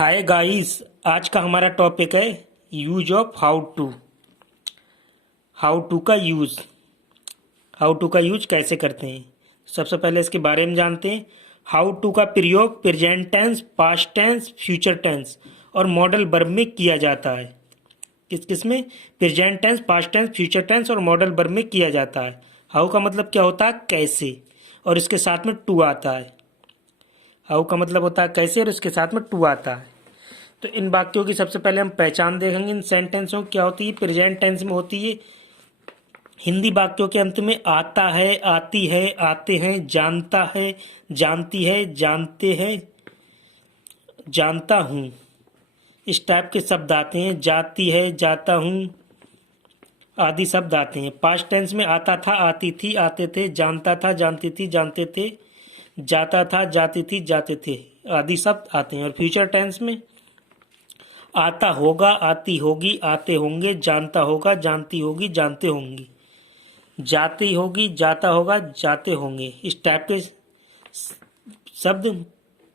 Hi guys, आज का हमारा टॉपिक है यूज ऑफ हाउ टू का यूज कैसे करते हैं। सबसे पहले इसके बारे में जानते हैं। हाउ टू का प्रयोग present tense, past tense, future tense और मॉडल वर्ब में किया जाता है। किस किस में? Present tense, past tense, future tense और मॉडल वर्ब में किया जाता है। हाउ का मतलब क्या होता है? कैसे, और इसके साथ में टू आता है। हाउ का मतलब होता है कैसे और इसके साथ में टू आता है। तो इन वाक्यों की सबसे पहले हम पहचान देखेंगे। इन सेंटेंसों क्या होती है? प्रेजेंट टेंस में होती है। हिंदी वाक्यों के अंत में आता है, आती है, आते हैं, जानता है, जानती है, जानते हैं, जानता हूँ, इस टाइप के शब्द आते हैं। जाती है, जाता हूँ आदि शब्द आते हैं। पास्ट टेंस में आता था, आती थी, आते थे, जानता था, जानती थी, जानते थे, जाता था, जाती थी, जाते थे आदि शब्द आते हैं। और फ्यूचर टेंस में आता होगा, आती होगी, आते होंगे, जानता होगा, जानती होगी, जानते होंगे, जाती होगी, जाता होगा, जाते होंगे, इस टाइप के शब्द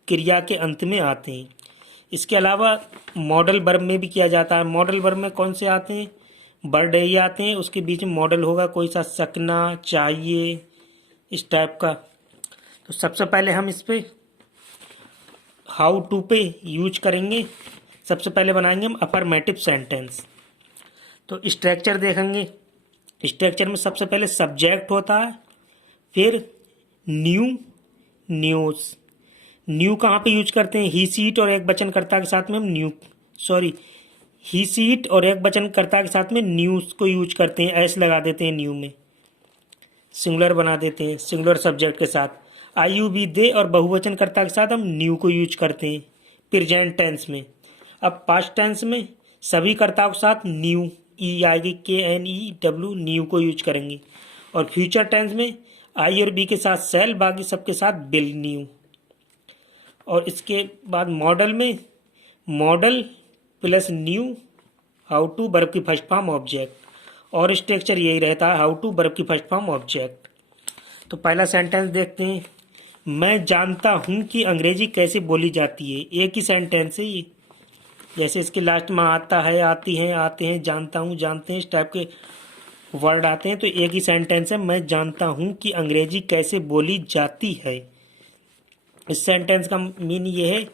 क्रिया के अंत में आते हैं। इसके अलावा मॉडल वर्ब में भी किया जाता है। मॉडल वर्ब में कौन से आते हैं? वर्ड ही आते हैं, उसके बीच में मॉडल होगा कोई सा, सकना, चाहिए, इस टाइप का। तो सबसे पहले हम इस पे हाउ टू पे यूज करेंगे। सबसे पहले बनाएंगे हम अफर्मेटिव सेंटेंस। तो स्ट्रक्चर देखेंगे। स्ट्रक्चर में सबसे पहले सब्जेक्ट होता है, फिर न्यू, न्यूज। न्यू कहाँ पे यूज करते हैं? ही सीट और एक वचनकर्ता के साथ में हम ही सीट और एक वचनकर्ता के साथ में न्यूज को यूज करते हैं। एस लगा देते हैं न्यू में, सिंगुलर बना देते हैं सिंगुलर सब्जेक्ट के साथ। आई यू बी दे और बहुवचनकर्ता के साथ हम न्यू को यूज करते हैं प्रेजेंट टेंस में। अब पास्ट टेंस में सभी कर्ताओं के साथ न्यू, ई आएगी, KNEW, न्यू को यूज करेंगे। और फ्यूचर टेंस में आई और बी के साथ सेल, बाकी सबके साथ बिल, न्यू। और इसके बाद मॉडल में modal plus know, how to verb की फर्स्ट फॉर्म ऑब्जेक्ट। और स्ट्रक्चर यही रहता है, हाउ टू वर्ब की फर्स्ट फॉर्म ऑब्जेक्ट। तो पहला सेंटेंस देखते हैं। मैं जानता हूँ कि अंग्रेजी कैसे बोली जाती है। एक ही सेंटेंस है ये। जैसे इसके लास्ट में आता है, आती हैं, आते हैं, जानता हूँ, जानते हैं, इस टाइप के वर्ड आते हैं। तो एक ही सेंटेंस है, मैं जानता हूँ कि अंग्रेजी कैसे बोली जाती है। इस सेंटेंस का मीन ये है,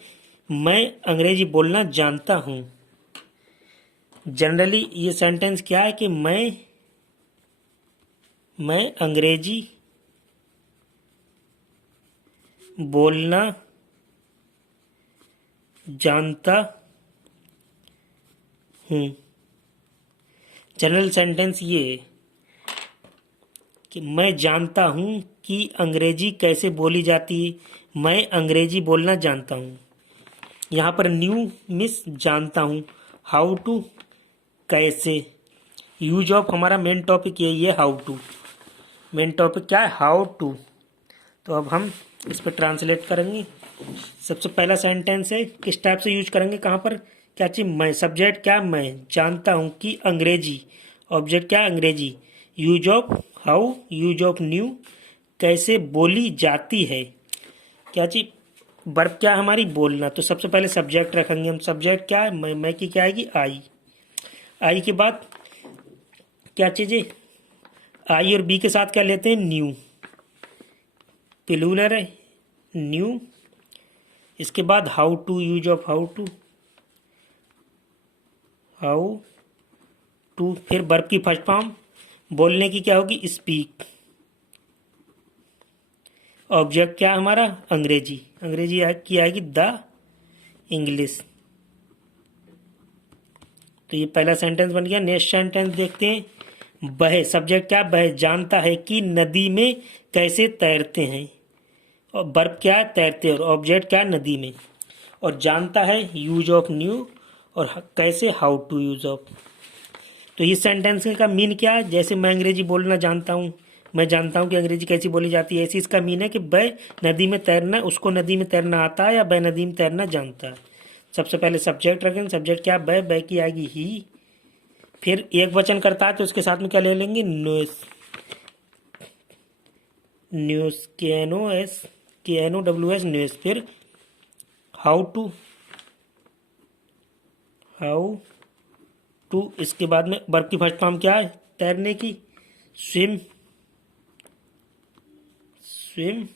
मैं अंग्रेजी बोलना जानता हूँ। जनरली ये सेंटेंस क्या है कि मैं अंग्रेजी बोलना जानता हूँ। जनरल सेंटेंस ये है कि मैं जानता हूँ कि अंग्रेजी कैसे बोली जाती है। मैं अंग्रेजी बोलना जानता हूँ। यहाँ पर न्यू मिस जानता हूँ, हाउ टू कैसे। यूज ऑफ हमारा मेन टॉपिक यही है, हाउ टू। मेन टॉपिक क्या है? How to. तो अब हम इस पर ट्रांसलेट करेंगे। सबसे पहला सेंटेंस है, किस टाइप से यूज करेंगे, कहाँ पर, क्या चीज? मैं। सब्जेक्ट क्या? मैं जानता हूँ कि अंग्रेजी। ऑब्जेक्ट क्या? अंग्रेजी। Use of how, use of new, कैसे बोली जाती है। क्या चीज? वर्ब क्या हमारी? बोलना। तो सबसे पहले सब्जेक्ट रखेंगे हम। सब्जेक्ट क्या है? मैं की क्या आएगी? आई। आई के बाद क्या चीजें? आई और बी के साथ क्या लेते हैं? न्यू, प्लूरल है, न्यू। इसके बाद how to, use of how to. फिर वर्ब की फर्स्ट फॉर्म बोलने की क्या होगी? स्पीक। ऑब्जेक्ट क्या हमारा? अंग्रेजी। अंग्रेजी की आएगी द इंग्लिश। तो ये पहला सेंटेंस बन गया। नेक्स्ट सेंटेंस देखते हैं। वह, सब्जेक्ट क्या? वह जानता है कि नदी में कैसे तैरते हैं। और वर्ब क्या? तैरते। और ऑब्जेक्ट क्या? नदी में। और जानता है, यूज ऑफ न्यू। और कैसे? How to, use of. तो इस सेंटेंस का मीन क्या है? जैसे मैं अंग्रेजी बोलना जानता हूँ, मैं जानता हूँ कि अंग्रेजी कैसी बोली जाती है, ऐसी इसका मीन है कि वह नदी में तैरना, उसको नदी में तैरना आता है, या वह नदी में तैरना जानता है। सबसे पहले सब्जेक्ट रखेंगे। सब्जेक्ट क्या? वह की आएगी ही। फिर एक वचन करता है तो उसके साथ में क्या ले लेंगे? न्यूज। News, KNOWS, news. फिर हाउ टू, हाउ टू, इसके बाद में वर्ब की फर्स्ट फॉर्म क्या है? तैरने की, स्विम। स्विम।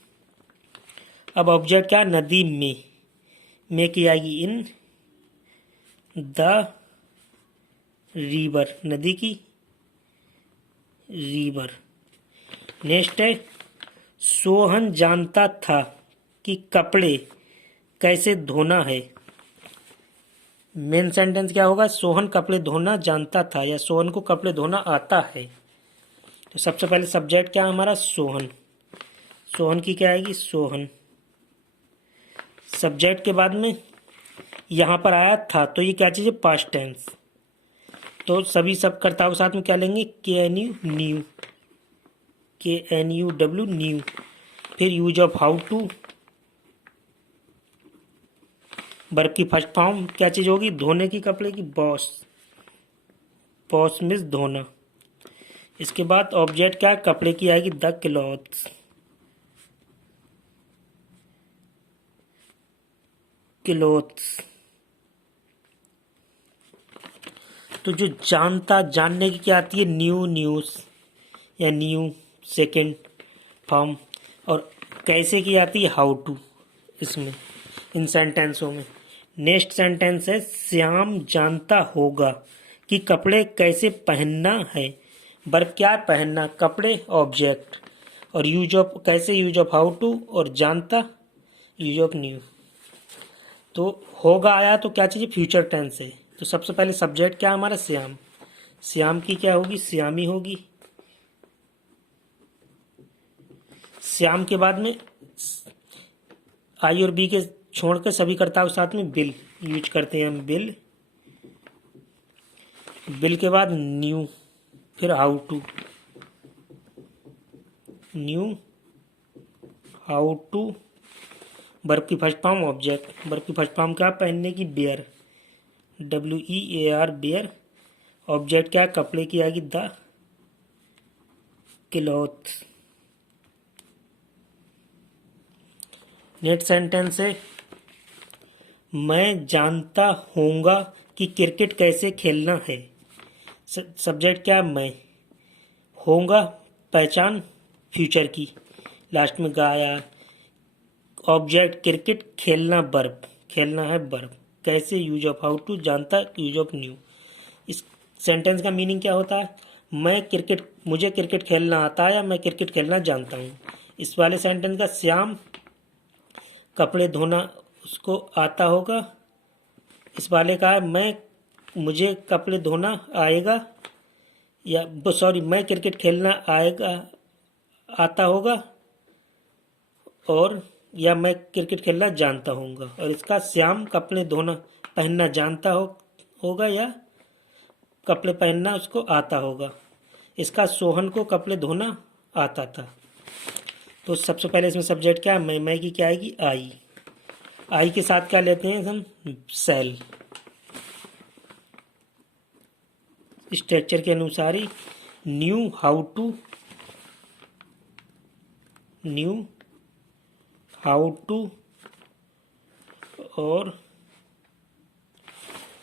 अब ऑब्जेक्ट क्या है? नदी में की आएगी इन द रिवर, नदी की, रिवर। नेक्स्ट है सोहन जानता था कि कपड़े कैसे धोना है। मेन सेंटेंस क्या होगा? सोहन कपड़े धोना जानता था या सोहन को कपड़े धोना आता है। तो सबसे पहले सब्जेक्ट क्या है हमारा? सोहन। सोहन की क्या आएगी? सोहन। सब्जेक्ट के बाद में यहाँ पर आया था, तो ये क्या चीज़ है? Past tense. तो सभी सब कर्ताओं के साथ में क्या लेंगे? KNU, know. KNUW, know. फिर use of how to, verb की फर्स्ट फॉर्म क्या चीज़ होगी? धोने की, कपड़े की, वॉश। वॉश मीन्स धोना। इसके बाद ऑब्जेक्ट क्या है? कपड़े की आएगी द क्लॉथ्स। क्लोथ्स। तो जो जानता, जानने की क्या आती है? न्यू, न्यूज़ या न्यू सेकेंड फॉर्म। और कैसे की आती है? हाउ टू, इसमें इन सेंटेंसों में। नेक्स्ट सेंटेंस है श्याम जानता होगा कि कपड़े कैसे पहनना है। वर्ब क्या है? पहनना। कपड़े ऑब्जेक्ट। और यूज ऑफ कैसे? Use of how to. और जानता यूज ऑफ न्यू। तो होगा आया तो क्या चीज़? फ्यूचर टेंस है। तो सबसे पहले सब्जेक्ट क्या है हमारा? श्याम। श्याम की क्या होगी? श्यामी होगी। श्याम के बाद में आई और बी के छोड़कर सभी कर्ताओं के साथ में बिल यूज करते हैं हम। बिल। बिल के बाद न्यू, फिर how to. Know, how to. Verb की फर्स्ट फॉर्म ऑब्जेक्ट। वर्ब की फर्स्ट फॉर्म क्या? पहनने की, बेयर। WEAR, bear. ऑब्जेक्ट क्या? कपड़े की आएगी द क्लॉथ। नेक्स्ट सेंटेंस है मैं जानता होऊंगा कि क्रिकेट कैसे खेलना है। सब्जेक्ट क्या? मैं। होऊंगा पहचान फ्यूचर की, लास्ट में गाया। ऑब्जेक्ट क्रिकेट, खेलना वर्ब। खेलना है वर्ब। कैसे? Use of how to. जानता यूज ऑफ न्यू। इस सेंटेंस का मीनिंग क्या होता है? मुझे क्रिकेट खेलना आता है या मैं क्रिकेट खेलना जानता हूँ। इस वाले सेंटेंस का श्याम कपड़े धोना उसको आता होगा। इस वाले का है मुझे कपड़े धोना आएगा या सॉरी मैं क्रिकेट खेलना आता होगा और या मैं क्रिकेट खेलना जानता होऊंगा। और इसका श्याम कपड़े धोना पहनना जानता होगा या कपड़े पहनना उसको आता होगा। इसका सोहन को कपड़े धोना आता था। तो सबसे पहले इसमें सब्जेक्ट क्या है? मैं की क्या आएगी? आई। आई के साथ क्या लेते हैं हम? सेल। स्ट्रक्चर के अनुसार ही know, how to, know, how to और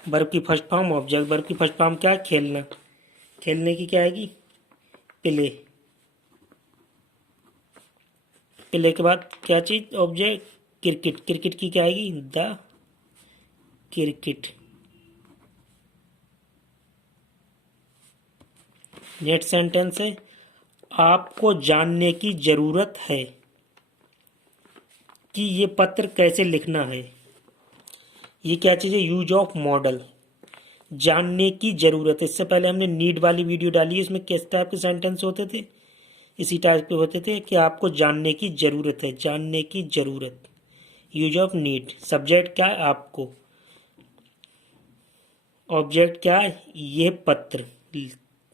वर्ब की फर्स्ट फॉर्म ऑब्जेक्ट। वर्ब की फर्स्ट फॉर्म क्या है? खेलना। खेलने की क्या आएगी? प्ले। प्ले के बाद क्या चीज? Object cricket. क्रिकेट की क्या आएगी? The cricket. नेक्स्ट सेंटेंस है आपको जानने की जरूरत है कि ये पत्र कैसे लिखना है। ये क्या चीज़ है? Use of model. जानने की जरूरत है। इससे पहले हमने नीड वाली वीडियो डाली है, इसमें किस टाइप के सेंटेंस होते थे? इसी टाइप के होते थे कि आपको जानने की जरूरत है। जानने की जरूरत, यूज ऑफ नीड। सब्जेक्ट क्या है? आपको। ऑब्जेक्ट क्या है? ये पत्र।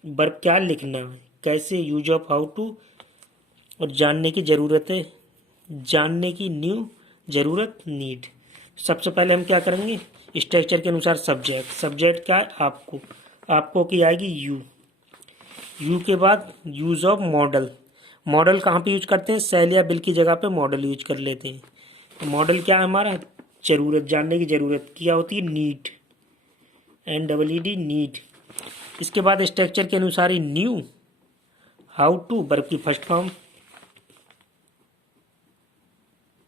वर्ब क्या? लिखना। कैसे? Use of how to. और जानने की जरूरत है, जानने की न्यू, जरूरत नीड। सबसे पहले हम क्या करेंगे? स्ट्रक्चर के अनुसार सब्जेक्ट। सब्जेक्ट क्या है? आपको। आपको की आएगी यू। यू के बाद यूज ऑफ मॉडल। मॉडल कहाँ पे यूज करते हैं? सेल या बिल की जगह पे मॉडल यूज कर लेते हैं। तो मॉडल क्या है हमारा? जरूरत। जानने की जरूरत क्या होती है? नीड। NEED need. इसके बाद स्ट्रक्चर के अनुसार ही न्यू, हाउ टू वर्ब की फर्स्ट फॉर्म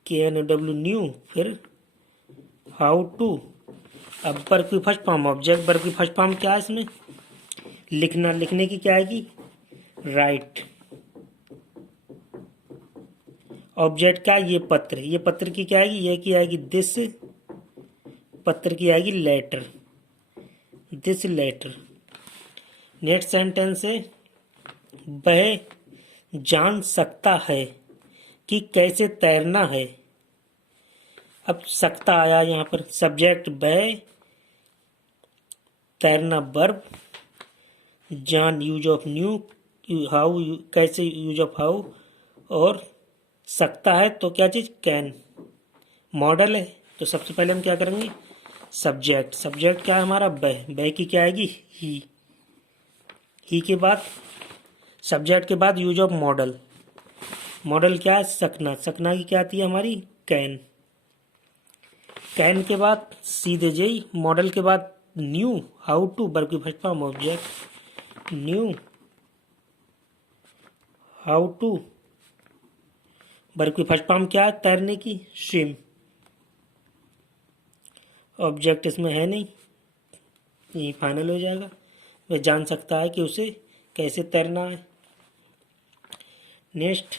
KNOW न्यू, फिर हाउ टू। अब वर्ब की फर्स्ट फॉर्म ऑब्जेक्ट, वर्ब की फर्स्ट फॉर्म क्या है इसमें, लिखना, लिखने की क्या आएगी, राइट। ऑब्जेक्ट क्या, ये पत्र, ये पत्र की क्या आएगी, ये की आएगी दिस, पत्र की आएगी letter, this letter. Next sentence है वह जान सकता है कि कैसे तैरना है। अब सकता आया यहाँ पर, सब्जेक्ट वह, तैरना वर्ब, जान यूज ऑफ न्यू, हाउ कैसे यूज ऑफ हाउ, और सकता है तो क्या चीज़, कैन। मॉडल है तो सबसे पहले हम क्या करेंगे, सब्जेक्ट, सब्जेक्ट क्या है हमारा, वह की क्या आएगी, ही के बाद, सब्जेक्ट के बाद यूज ऑफ मॉडल, मॉडल क्या है, सकना, सकना की क्या आती है हमारी, कैन। कैन के बाद सीधे जई, मॉडल के बाद न्यू, हाउ टू वर्ब की first form object, know how to, verb की फर्स्ट फॉर्म क्या है, तैरने की, स्विम। ऑब्जेक्ट इसमें है नहीं, ये फाइनल हो जाएगा। वह जान सकता है कि उसे कैसे तैरना है। नेक्स्ट,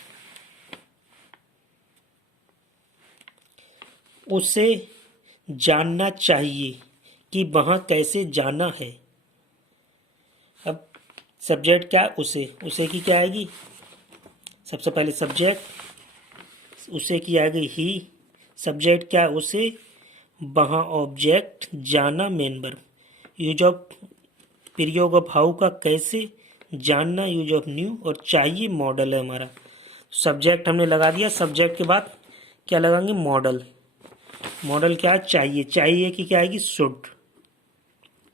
उसे जानना चाहिए कि वहाँ कैसे जाना है। अब सब्जेक्ट क्या, उसे की क्या आएगी, सबसे पहले सब्जेक्ट, उसे की आएगी ही, सब्जेक्ट क्या, उसे, वहाँ ऑब्जेक्ट, जाना मेन वर्ब, यूज ऑफ प्रयोग ऑफ हाउ का कैसे, जानना यूज ऑफ न्यू, और चाहिए मॉडल है हमारा। सब्जेक्ट हमने लगा दिया, सब्जेक्ट के बाद क्या लगाएंगे, मॉडल। मॉडल क्या है, चाहिए, चाहिए की क्या आएगी, शुड।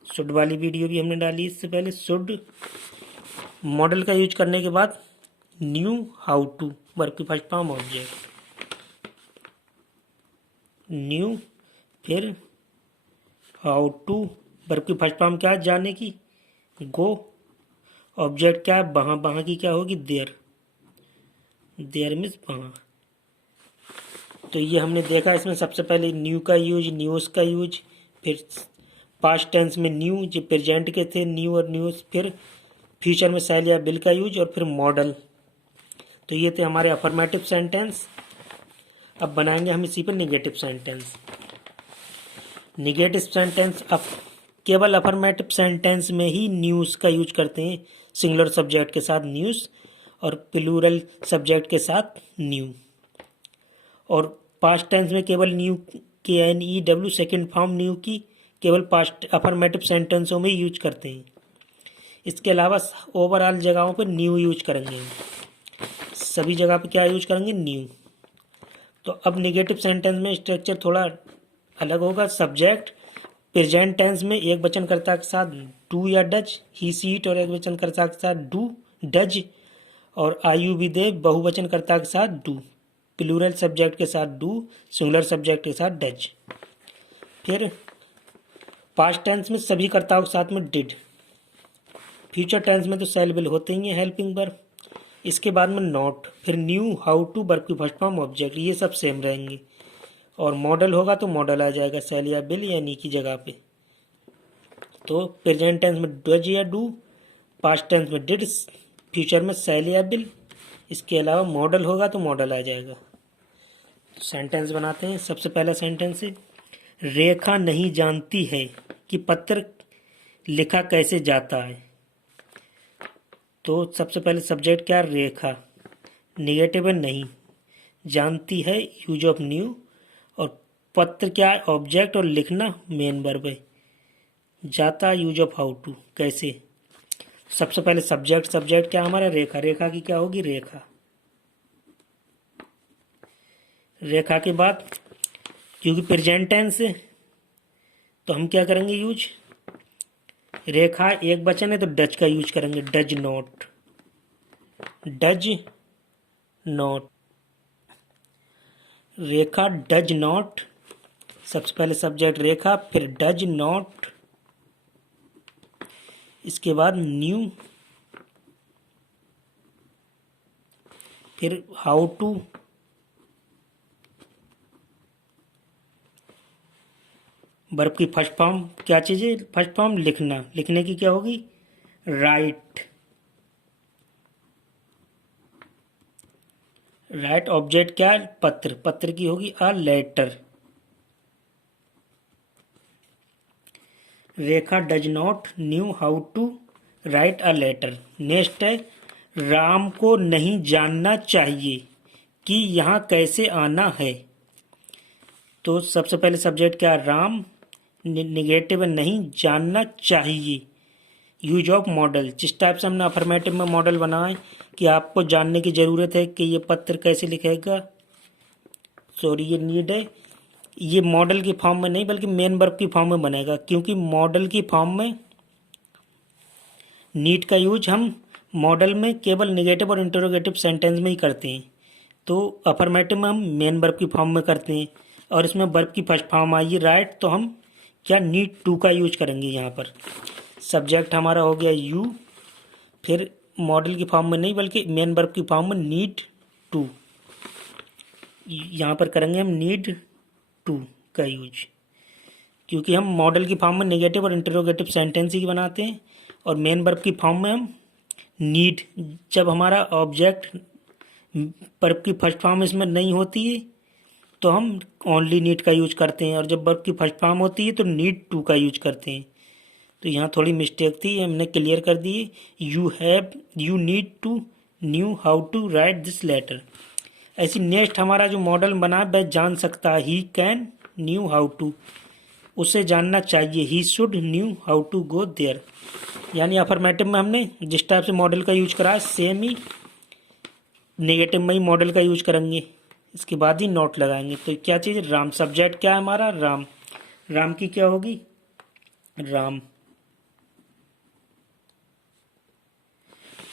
शुड वाली वीडियो भी हमने डाली इससे पहले, शुड। मॉडल का यूज करने के बाद न्यू, हाउ टू, वर्ब की फर्स्ट फॉर्म ऑब्जेक्ट, न्यू, फिर हाउ टू, वर्ब की फर्स्ट फॉर्म क्या है, जाने की, गो। ऑब्जेक्ट क्या है, वहाँ, वहाँ की क्या होगी, देयर, देयर मीन्स वहाँ। तो ये हमने देखा, इसमें सबसे पहले न्यू का यूज, न्यूज़ का यूज, फिर पास्ट टेंस में न्यू, जो प्रेजेंट के थे न्यू और न्यूज़, फिर फ्यूचर में शैल या बिल का यूज, और फिर मॉडल। तो ये थे हमारे अफर्मेटिव सेंटेंस। अब बनाएंगे हम इसी पर निगेटिव सेंटेंस। निगेटिव सेंटेंस, अब केवल अफर्मेटिव सेंटेंस में ही न्यूज़ का यूज करते हैं, सिंगुलर सब्जेक्ट के साथ न्यूज़ और प्लूरल सब्जेक्ट के साथ न्यू। और पास्ट टेंस में केवल new, KNEW second form new की केवल पास्ट अफर्मेटिव सेंटेंसों में यूज करते हैं। इसके अलावा ओवरऑल जगहों पर न्यू यूज करेंगे, सभी जगह पे क्या यूज करेंगे, न्यू। तो अब निगेटिव सेंटेंस में स्ट्रक्चर थोड़ा अलग होगा। सब्जेक्ट प्रेजेंट टेंस में एक वचनकर्ता के साथ डू या डज, ही सीट, और एक वचनकर्ता के साथ डू, डज, और आयु भी दे बहुवचनकर्ता के साथ डू, प्लूरल सब्जेक्ट के साथ डू, सिंगुलर सब्जेक्ट के साथ डज। फिर पास्ट टेंस में सभी कर्ताओं के साथ में डिड। फ्यूचर टेंस में तो शैल विल होते ही हैं, हेल्पिंग वर्ब। इसके बाद में नॉट, फिर न्यू, हाउ टू, वर्ब की फर्स्ट फॉर्म ऑब्जेक्ट, ये सब सेम रहेंगे। और मॉडल होगा तो मॉडल आ जाएगा शैल या बिल या नी की जगह पे। तो प्रेजेंट टेंस में डज या डू, पास्ट टेंस में डिड, फ्यूचर में शैल या बिल। इसके अलावा मॉडल होगा तो मॉडल आ जाएगा। सेंटेंस बनाते हैं। सबसे पहला सेंटेंस है, रेखा नहीं जानती है कि पत्र लिखा कैसे जाता है। तो सबसे पहले सब्जेक्ट क्या, रेखा, निगेटिव है नहीं, जानती है यूज ऑफ न्यू, और पत्र क्या है, ऑब्जेक्ट, और लिखना मेन वर्ब है, जाता यूज ऑफ हाउ टू, कैसे। सबसे पहले सब्जेक्ट, सब्जेक्ट क्या हमारा, रेखा, रेखा की क्या होगी, रेखा। रेखा के बाद क्योंकि प्रेजेंट टेंस है तो हम क्या करेंगे यूज, रेखा एक वचन है तो डज का यूज करेंगे, does not, does not. Rekha does not, सबसे पहले सब्जेक्ट रेखा, फिर डज नॉट, इसके बाद न्यू, फिर हाउ टू, वर्ब की फर्स्ट फॉर्म क्या चीज़ है? फर्स्ट फॉर्म लिखना, लिखने की क्या होगी? राइट। राइट ऑब्जेक्ट क्या है? पत्र, पत्र की होगी a letter. Rekha does not know how to write a letter. Next है राम को नहीं जानना चाहिए कि यहाँ कैसे आना है। तो सबसे पहले सब्जेक्ट क्या है? राम, निगेटिव नहीं जानना चाहिए। यूज ऑफ मॉडल, जिस टाइप से हमने अफर्मेटिव में मॉडल बनाए कि आपको जानने की ज़रूरत है कि ये पत्र कैसे लिखेगा, सॉरी ये नीड है, ये मॉडल की फॉर्म में नहीं बल्कि मेन वर्ब की फॉर्म में बनेगा, क्योंकि मॉडल की फॉर्म में नीड का यूज हम मॉडल में केवल निगेटिव और इंटरोगेटिव सेंटेंस में ही करते हैं। तो अफर्मेटिव में हम मेन वर्ब की फॉर्म में करते हैं, और इसमें वर्ब की फर्स्ट फॉर्म आई राइट, तो हम क्या नीड टू का यूज करेंगे यहाँ पर। सब्जेक्ट हमारा हो गया यू, फिर मॉडल की फॉर्म में नहीं बल्कि मेन वर्ब की फॉर्म में नीड टू, यहाँ पर करेंगे हम नीड टू का यूज, क्योंकि हम मॉडल की फॉर्म में नेगेटिव और इंटरोगेटिव सेंटेंस ही बनाते हैं, और मेन वर्ब की फॉर्म में हम नीड, जब हमारा ऑब्जेक्ट वर्ब की फर्स्ट फॉर्म इसमें नहीं होती है तो हम ओनली नीड का यूज करते हैं, और जब वर्ब की फर्स्ट फॉर्म होती है तो नीड टू का यूज करते हैं। तो यहाँ थोड़ी मिस्टेक थी, हमने क्लियर कर दी। You need to know how to write this letter. ऐसी नेक्स्ट हमारा जो मॉडल बना वह जान सकता है, he can know how to, उसे जानना चाहिए, he should know how to go there. यानी अफर्मेटिव में हमने जिस टाइप से मॉडल का यूज करा है सेम ही नेगेटिव में ही मॉडल का यूज करेंगे, इसके बाद ही नोट लगाएंगे। तो क्या चीज़? राम। सब्जेक्ट क्या है हमारा? राम। राम की क्या होगी? राम।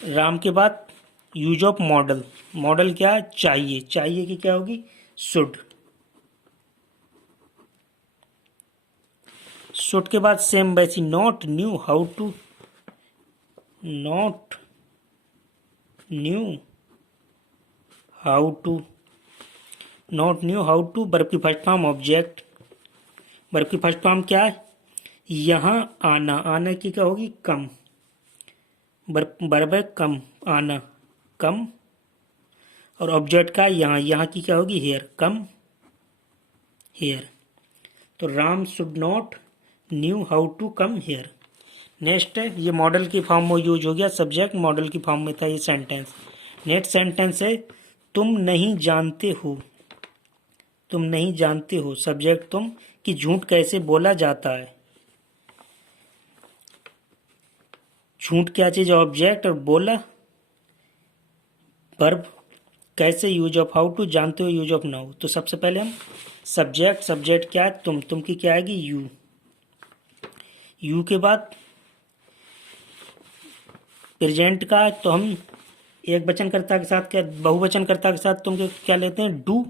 राम के बाद यूज ऑफ मॉडल, मॉडल क्या है? चाहिए, चाहिए की क्या होगी? शुड। शुड के बाद सेम वैसी not know how to, not know how to, not know how to verb की फर्स्ट फॉर्म ऑब्जेक्ट, वर्ब की फर्स्ट फॉर्म क्या है? यहाँ आना, आने की क्या होगी? कम, वर्ब है कम, आना, कम, और ऑब्जेक्ट का यहाँ, यहाँ की क्या होगी? Here, come here. तो Ram should not know how to come here. Next है, ये मॉडल की फॉर्म में यूज हो गया, सब्जेक्ट मॉडल की फॉर्म में था ये सेंटेंस। नेक्स्ट सेंटेंस है तुम नहीं जानते हो, तुम नहीं जानते हो, सब्जेक्ट तुम, कि झूठ कैसे बोला जाता है। झूठ क्या चीज? ऑब्जेक्ट, और बोला वर्ब, कैसे? यूज ऑफ हाउ टू, जानते हो यूज ऑफ नाउ। तो सबसे पहले हम सब्जेक्ट, सब्जेक्ट क्या है? तुम की क्या आएगी? यू। यू के बाद प्रेजेंट का, तो हम एक वचन कर्ता के साथ क्या, बहुवचन कर्ता के साथ तुम क्या लेते हैं? डू।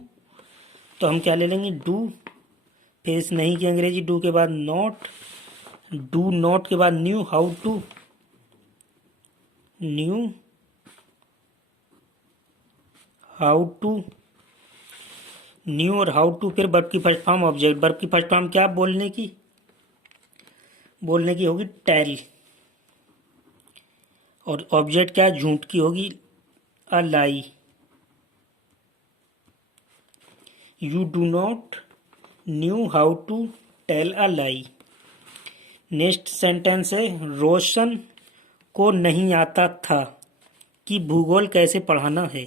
तो हम क्या ले लेंगे? डू। फिर इस नहीं की अंग्रेजी डू के बाद नॉट, डू नॉट के बाद know how to, know how to, know और हाउ टू, फिर वर्ब की फर्स्ट फॉर्म ऑब्जेक्ट, वर्ब की फर्स्ट फॉर्म क्या? बोलने की, बोलने की होगी टेल, और ऑब्जेक्ट क्या? झूठ की होगी a lie. You do not know how to tell a lie. Next sentence है रोशन को नहीं आता था कि भूगोल कैसे पढ़ाना है।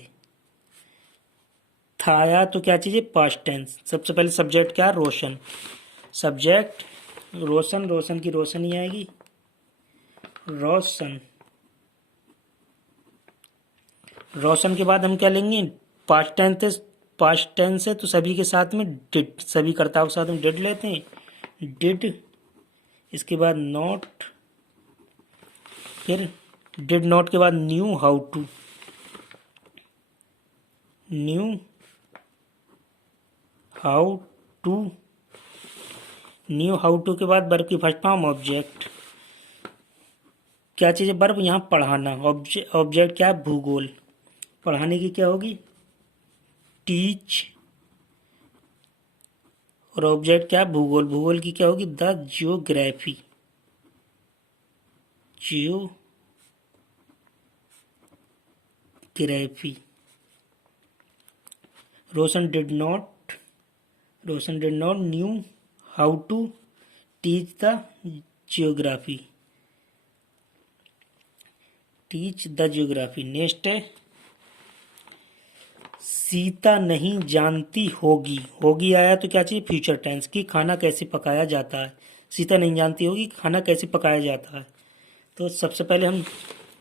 था आया तो क्या चीज़ है? Past tense. सबसे पहले सब्जेक्ट क्या? रोशन, सब्जेक्ट रोशन, रोशन की रोशन ही आएगी, रोशन। रोशन के बाद हम क्या लेंगे? पास्ट टेंस, पास्ट टेंस है तो सभी के साथ में डिड, सभी कर्ताओं के साथ में डिड लेते हैं, डिड। इसके बाद नॉट, फिर डिड नॉट के बाद know how to, know how to, know how to के बाद वर्ब की फर्स्ट फॉर्म ऑब्जेक्ट, क्या चीज़ है? वर्ब यहाँ पढ़ाना। ऑब्जेक्ट क्या है? भूगोल। पढ़ाने की क्या होगी? टीच। और ऑब्जेक्ट क्या है? भूगोल। भूगोल की क्या होगी? The geography. Geography. Roshan did not know how to teach the geography. Teach the geography. Next है सीता नहीं जानती होगी। होगी आया तो क्या चाहिए? फ्यूचर टेंस की खाना कैसे पकाया जाता है। सीता नहीं जानती होगी खाना कैसे पकाया जाता है। तो सबसे पहले हम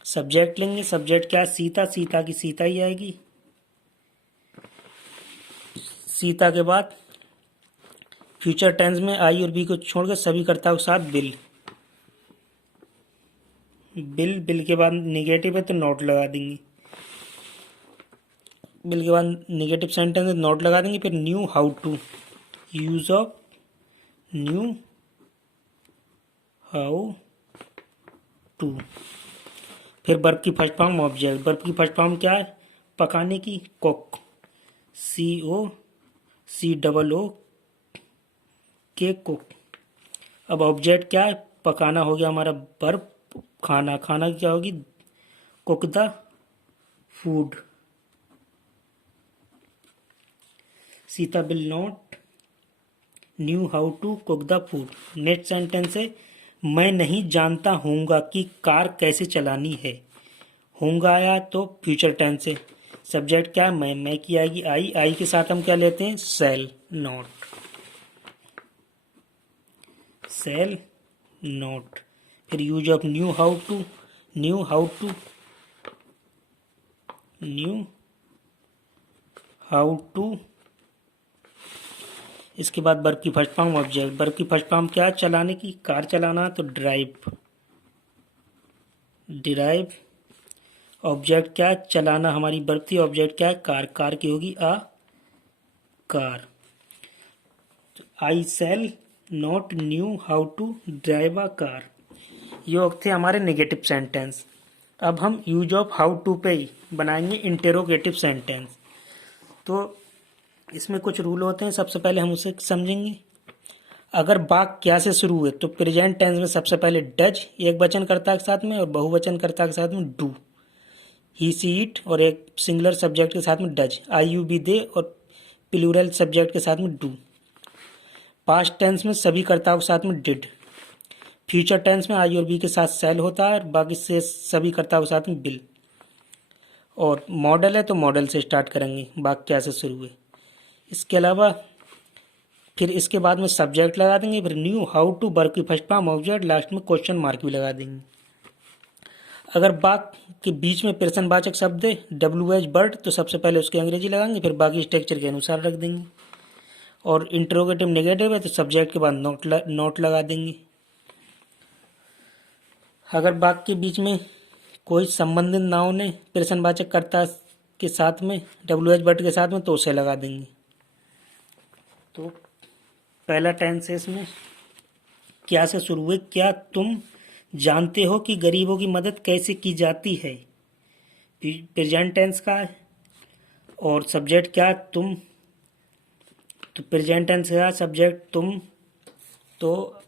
सब्जेक्ट लेंगे। सब्जेक्ट क्या है? सीता। सीता की सीता ही आएगी। सीता के बाद फ्यूचर टेंस में आई और बी को छोड़कर सभी कर्ताओं के साथ बिल। बिल के बाद निगेटिव है तो नॉट लगा देंगे। बिल के बाद निगेटिव सेंटेंस नॉट लगा देंगे। फिर know how to. Use of know how to. फिर वर्ब की फर्स्ट फॉर्म ऑब्जेक्ट। वर्ब की फर्स्ट फॉर्म क्या है? पकाने की। कुक। COO के कुक। अब ऑब्जेक्ट क्या है? पकाना हो गया हमारा वर्ब। खाना। खाना की क्या होगी? Cook the food. Sita will not know how to cook the food. Next sentence है मैं नहीं जानता होऊंगा कि कार कैसे चलानी है। होऊंगा आया तो फ्यूचर टेंस है। सब्जेक्ट क्या है? मैं की आएगी आई। आई के साथ हम क्या लेते हैं? Shall not. Shall not. फिर use of know how to. Know how to. Know how to. इसके बाद वर्ब की फर्स्ट फॉर्म ऑब्जेक्ट। वर्ब की फर्स्ट फॉर्म क्या है? चलाने की। कार चलाना तो ड्राइव। डिराइव। ऑब्जेक्ट क्या है? चलाना हमारी वर्ब थी। ऑब्जेक्ट क्या है? कार। कार की होगी a car. I shall not know how to drive a car. ये थे हमारे नेगेटिव सेंटेंस। अब हम यूज ऑफ हाउ टू पे बनाएंगे इंटेरोगेटिव सेंटेंस। तो इसमें कुछ रूल होते हैं। सबसे पहले हम उसे समझेंगे। अगर वाक्य क्या से शुरू हुए तो प्रेजेंट टेंस में सबसे पहले डज एक वचन कर्ता के साथ में और बहुवचन कर्ता के साथ में डू। ही सी इट और एक सिंगुलर सब्जेक्ट के साथ में डज। आई यू बी दे और प्लूरल सब्जेक्ट के साथ में डू। पास्ट टेंस में सभी कर्ताओं के साथ में डिड। फ्यूचर टेंस में आई और बी के साथ सेल होता है और बाकी से सभी कर्ताओं के साथ में बिल। और मॉडल है तो मॉडल से स्टार्ट करेंगे वाक्य क्या से शुरू हुए। इसके अलावा फिर इसके बाद में सब्जेक्ट लगा देंगे। फिर न्यू हाउ टू वर्ब की फर्स्ट फॉर्म ऑब्जेक्ट। लास्ट में क्वेश्चन मार्क भी लगा देंगे। अगर वाक्य के बीच में प्रश्नवाचक शब्द है WH वर्ड तो सबसे पहले उसकी अंग्रेजी लगाएंगे। फिर बाकी स्ट्रक्चर के अनुसार रख देंगे। और इंट्रोगेटिव नेगेटिव है तो सब्जेक्ट के बाद नोट लगा देंगे। अगर वाक्य के बीच में कोई संबंधित ना होने प्रश्नवाचक कर्ता के साथ में WH वर्ड के साथ में तो उसे लगा देंगे। तो पहला टेंस है इसमें क्या से शुरू हुए। क्या तुम जानते हो कि गरीबों की मदद कैसे की जाती है। प्रेजेंट टेंस का है। और सब्जेक्ट क्या? तुम। तो प्रेजेंट टेंस का सब्जेक्ट तुम। तो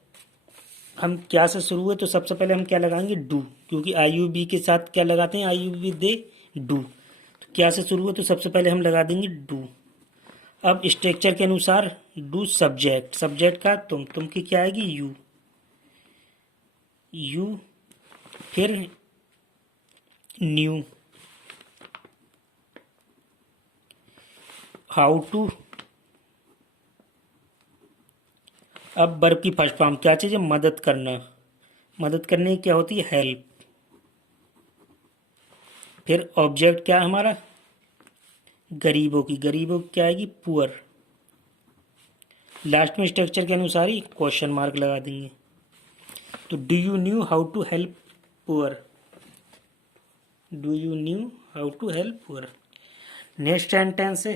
हम क्या से शुरू हुए तो सबसे पहले हम क्या लगाएंगे? डू। क्योंकि आई यू बी के साथ क्या लगाते हैं? आई यू बी दे डू। तो क्या से शुरू हुए तो सबसे पहले हम लगा देंगे डू। अब स्ट्रक्चर के अनुसार डू सब्जेक्ट। सब्जेक्ट का तुम की क्या आएगी? यू। यू। फिर न्यू हाउ टू। अब वर्ब की फर्स्ट फॉर्म क्या चीज़ है? मदद करना। मदद करने की क्या होती है? हेल्प। फिर ऑब्जेक्ट क्या है हमारा? गरीबों की। गरीबों की क्या आएगी? पुअर। लास्ट में स्ट्रक्चर के अनुसार ही क्वेश्चन मार्क लगा देंगे। तो do you know how to help poor. Do you know how to help poor. Next sentence है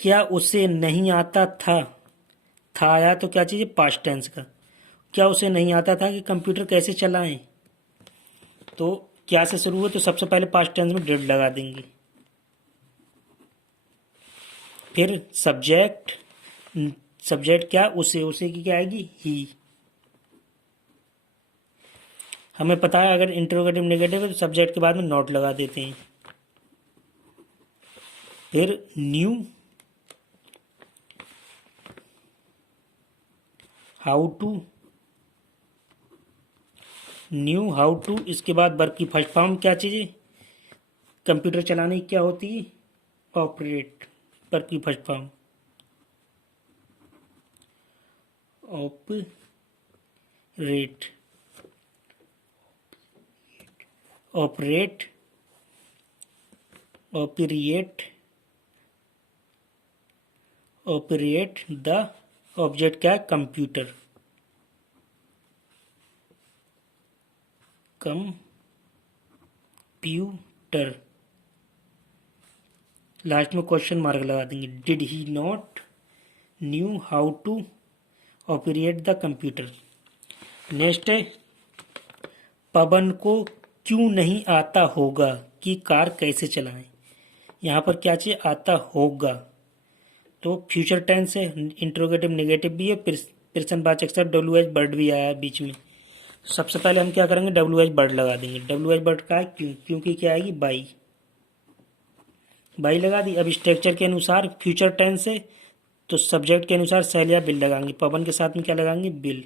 क्या उसे नहीं आता था। था आया तो क्या चीज़ है? पास्ट टेंस का। क्या उसे नहीं आता था कि कंप्यूटर कैसे चलाएं? तो क्या से शुरू हुआ, तो सबसे पहले पास्ट टेंस में डिड लगा देंगे। फिर सब्जेक्ट, सब्जेक्ट क्या, उसे की क्या आएगी, ही। हमें पता है अगर इंटरोगेटिव नेगेटिव है तो सब्जेक्ट के बाद में नॉट लगा देते हैं। फिर know, how to, know how to, इसके बाद वर्ब की फर्स्ट फॉर्म क्या चीज़ें कंप्यूटर चलाने की क्या होती है, ऑपरेट, वर्ब की first form operate, operate, operate, operate the object क्या है, कंप्यूटर, कंप्यूटर। लास्ट में क्वेश्चन मार्क लगा देंगे, did he not know how to operate the computer. Next है, पवन को क्यों नहीं आता होगा कि कार कैसे चलाएं। यहाँ पर क्या चाहिए, आता होगा, तो फ्यूचर टेंस है, इंट्रोगेटिव नेगेटिव भी है, प्रश्नवाचक शब्द डब्ल्यू एच वर्ड भी आया है बीच में। सबसे पहले हम क्या करेंगे, डब्ल्यू एच वर्ड लगा देंगे। डब्ल्यू एच वर्ड का है क्यों, क्योंकि क्या आएगी, बाई, बाई लगा दी। अब स्ट्रक्चर के अनुसार फ्यूचर टेंस है तो सब्जेक्ट के अनुसार सेल या बिल लगाएंगे। पवन के साथ में क्या लगाएंगे, बिल,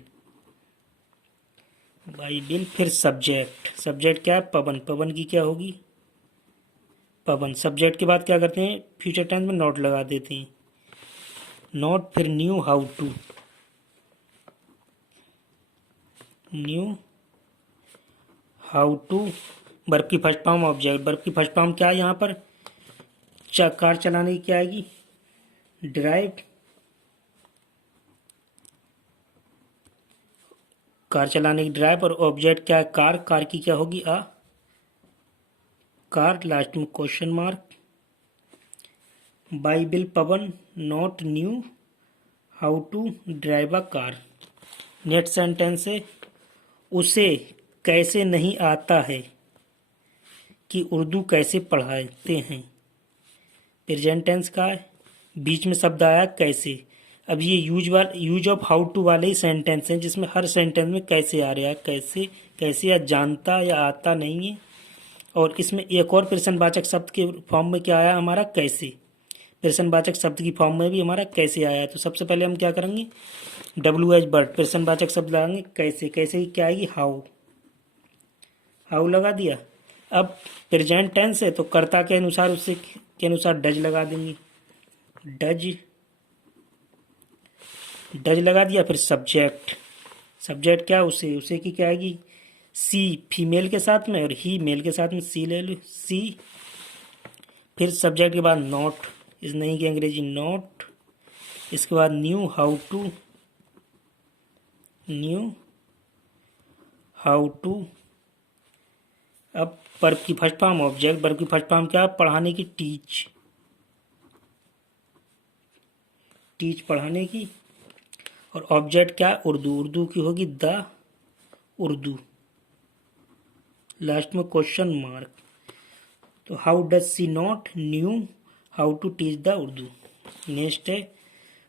बाई बिल। फिर सब्जेक्ट, सब्जेक्ट क्या है, पवन, पवन की क्या होगी, पवन। सब्जेक्ट के बाद क्या करते हैं, फ्यूचर टेंस में नॉट लगा देते हैं, नॉट। फिर know how to, know how to, verb की फर्स्ट फॉर्म ऑब्जेक्ट, वर्ब की फर्स्ट फॉर्म क्या है यहाँ पर, कार चलाने की क्या आएगी, ड्राइव, कार चलाने की ड्राइव। और ऑब्जेक्ट क्या है, कार, कार की क्या होगी, कार। लास्ट में question mark. Why will Pavan not know how to drive a car. Next sentence है, उसे कैसे नहीं आता है कि उर्दू कैसे पढ़ाते हैं। प्रेजेंट टेंस का है, बीच में शब्द आया कैसे। अब ये यूज ऑफ हाउ टू वाले ही सेंटेंस हैं जिसमें हर सेंटेंस में कैसे आ रहा है, कैसे, कैसे या जानता या आता नहीं है। और इसमें एक और प्रश्नवाचक शब्द के फॉर्म में क्या आया हमारा, कैसे। प्रश्नवाचक शब्द की फॉर्म में भी हमारा कैसे आया है। तो सबसे पहले हम क्या करेंगे, डब्ल्यू एच वर्ड, प्रश्नवाचक शब्द लगाएंगे कैसे, कैसे की क्या आएगी, हाउ, हाउ लगा दिया। अब प्रेजेंट टेंस है तो कर्ता के अनुसार, उससे के अनुसार डज लगा देंगे, डज, डज लगा दिया। फिर सब्जेक्ट, सब्जेक्ट क्या, उसे की क्या आएगी, सी, फीमेल के साथ में, और ही मेल के साथ में, सी ले लो, सी। फिर सब्जेक्ट के बाद नॉट, इस नहीं की अंग्रेजी नॉट। इसके बाद know how to, know how to. अब वर्ब की फर्स्ट फॉर्म ऑब्जेक्ट, वर्ब की फर्स्ट फॉर्म क्या, पढ़ाने की, टीच, टीच पढ़ाने की। और ऑब्जेक्ट क्या, उर्दू, उर्दू की होगी द उर्दू। लास्ट में क्वेश्चन मार्क। तो how does she not know how to teach the Urdu. Next है,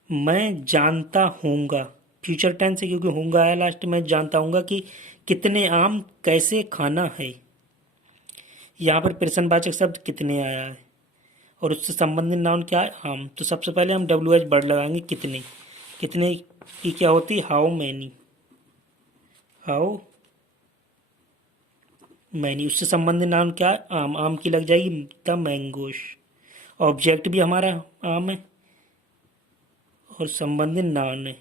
मैं जानता हूँगा, फ्यूचर टेंस है क्योंकि होगा आया लास्ट में, जानता हूँगा कि कितने आम कैसे खाना है। यहाँ पर प्रश्नवाचक शब्द कितने आया है और उससे संबंधित नाउन क्या है, आम। तो सबसे पहले हम डब्ल्यू एच वर्ड लगाएंगे, कितने, कितने की क्या होती है, हाउ मैनी, हाउ मैनी। उससे संबंधित नाउन क्या है, आम, आम की लग जाएगी द मैंगोस। ऑब्जेक्ट भी हमारा आम है और संबंधित नाउन है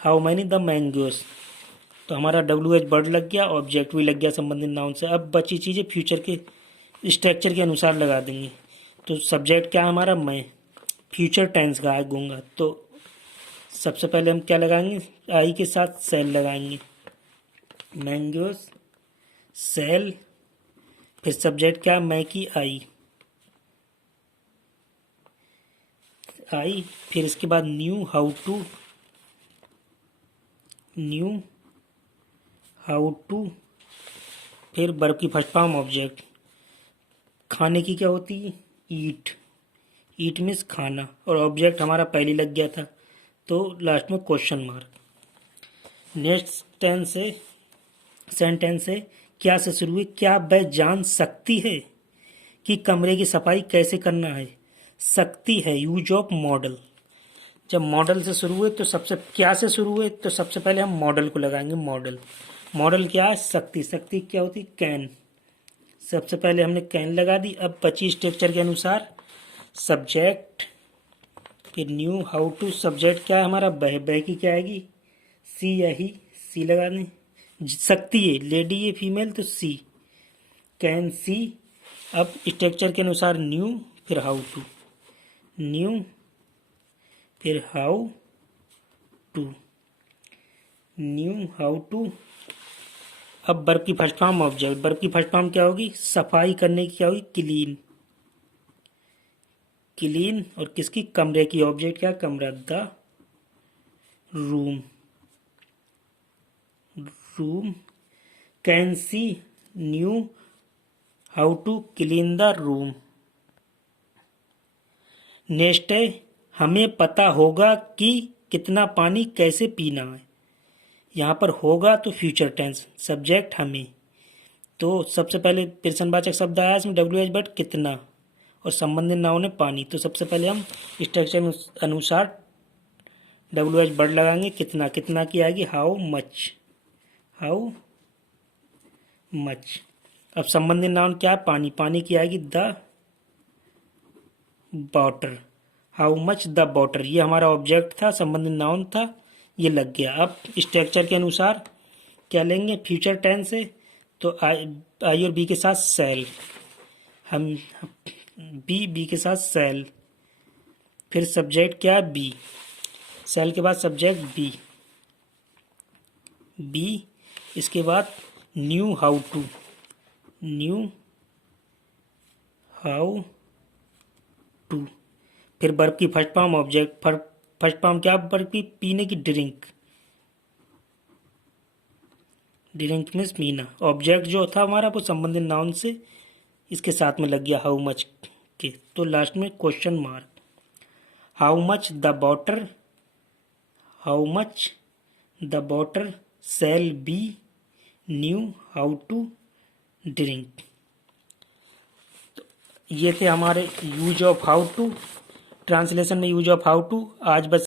हाउ मैनी द मैंगोस। तो हमारा डब्ल्यू एच वर्ड लग गया, ऑब्जेक्ट भी लग गया संबंधित नाउन से। अब बची चीज़ें फ्यूचर के स्ट्रक्चर के अनुसार लगा देंगे। तो सब्जेक्ट क्या है हमारा, मैं, फ्यूचर टेंस का आगूंगा। तो सबसे पहले हम क्या लगाएंगे, आई के साथ सेल लगाएंगे, मैंगोस, सेल। फिर सब्जेक्ट क्या है, मैं की आई, आई। फिर इसके बाद know how to, know how to, फिर वर्ब की फर्स्ट फॉर्म ऑब्जेक्ट, खाने की क्या होती है, ईट, ईट मीन्स खाना, और ऑब्जेक्ट हमारा पहले लग गया था तो लास्ट में क्वेश्चन मार्क। नेक्स्ट टेंस है, सेंटेंस है, क्या से शुरू है, क्या वह जान सकती है कि कमरे की सफाई कैसे करना है। सकती है, यूज ऑफ मॉडल। जब मॉडल से शुरू हुए तो सबसे, क्या से शुरू हुए तो सबसे पहले हम मॉडल को लगाएंगे। मॉडल, मॉडल क्या है, शक्ति, शक्ति क्या होती, कैन। सबसे पहले हमने कैन लगा दी। अब बची स्ट्रक्चर के अनुसार सब्जेक्ट, फिर न्यू, हाउ टू, सब्जेक्ट क्या है हमारा, बह, बह की क्या आएगी, सी या ही, सी लगा दें। शक्ति है, लेडी है, फीमेल तो सी, कैन सी। अब स्ट्रक्चर के अनुसार न्यू, फिर हाउ टू, न्यू फिर how to, know how to. अब वर्ब की फर्स्ट फॉर्म ऑब्जेक्ट, वर्ब की फर्स्ट फॉर्म क्या होगी, सफाई करने की क्या होगी, क्लीन, क्लीन। और किसकी, कमरे की, ऑब्जेक्ट क्या, कमरा, the room, room. Can she, know, how to, clean the room. Next है, हमें पता होगा कि कितना पानी कैसे पीना है। यहाँ पर होगा तो फ्यूचर टेंस, सब्जेक्ट हमें, तो सबसे पहले प्रश्नवाचक शब्द आया इसमें WH बट कितना, और संबंधित नाउन है पानी। तो सबसे पहले हम स्ट्रक्चर अनुसार WH बट लगाएंगे, कितना, कितना की आएगी हाउ मच, हाउ मच। अब संबंधित नाउन क्या है, पानी, पानी की आएगी the water, how much the water. ये हमारा ऑब्जेक्ट था, संबंधित नाउन था, ये लग गया। अब स्ट्रक्चर के अनुसार क्या लेंगे, फ्यूचर टेंस है तो आई और बी के साथ सेल, हम बी के साथ सेल, फिर सब्जेक्ट क्या है, बी, सेल के बाद सब्जेक्ट बी, बी। इसके बाद know how to, know how to, फिर वर्ब की first form object, first form क्या, वर्ब की, पीने की, ड्रिंक, ड्रिंक मीन्स पीना। ऑब्जेक्ट जो था हमारा वो संबंधित नाउन से इसके साथ में लग गया हाउ मच के, तो लास्ट में question mark. How much the water, how much the water shall be know how to drink. ये थे हमारे use of how to, translation में यूज ऑफ हाउ टू। आज बस